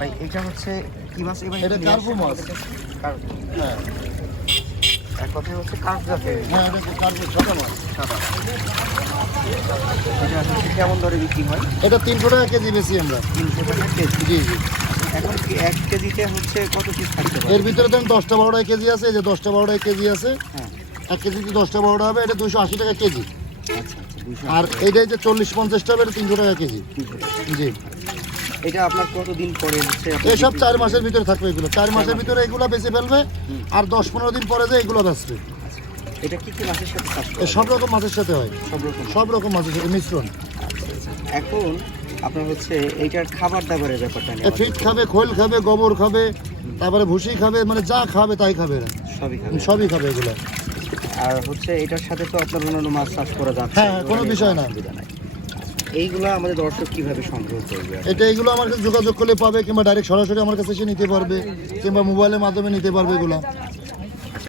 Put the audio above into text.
ভাই এটা হচ্ছে কি মাছ? এবার এটা কার্পু মাছ। কার্পু। হ্যাঁ এক কথায় হচ্ছে কার্প জাতের হ্যাঁ, এটা কার্পু সাদা মাছ। সাদা। এটা হচ্ছে কেমন দরে বিক্রি হয়? এটা 300 টাকা কেজি বেশি আমরা। 300 টাকা কেজি। জি জি। এখন কি 1 কেজিতে হচ্ছে কত পিস থাকতে পারে? এর ভিতরে ধরেন 10টা 12টা কেজি আছে, এই যে 10টা 12টা কেজি আছে। হ্যাঁ। 1 কেজিতে 10টা 12টা হবে, এটা 280 টাকা কেজি। আচ্ছা আচ্ছা 200। আর এইটাই যে 40-50টা হবে, এটা 300 টাকা কেজি। জি। এটা আপনার কতদিন পরে হচ্ছে এসব 4 মাসের ভিতরে থাকবে এগুলো। 4 মাসের ভিতরে এগুলো বেঁচে ফেলবে, আর 10-15 দিন পরে যে এগুলো বেচবে। এটা কি কি মাছের সাথে চাষ করা? সব রকম মাছের সাথে হয়, সব রকম। সব রকম মাছের সাথে মিশ্রণ। এখন আপনার হচ্ছে এইটার খাবার দাবারের ব্যাপারটা নিয়ে ফিট খাবে, খোল খাবে, গোবর খাবে, তারপরে ভুসি খাবে, মানে যা খাবে তাই খাবে এরা। সবই খাবে। সবই খাবে এগুলো। আর হচ্ছে এটার সাথে তো আপনার অন্যান্য মাছ চাষ করা যাচ্ছে। হ্যাঁ, হ্যাঁ, কোনো বিষয় না। অসুবিধা নাই। এইগুলা আমাদের দর্শক কিভাবে সংগ্রহ করবে? এটা এগুলো আমার কাছে যোগাযোগ করলে পাবে, কিংবা ডাইরেক্ট সরাসরি আমার কাছে এসে নিতে পারবে, কিংবা মোবাইলের মাধ্যমে নিতে পারবে এগুলো।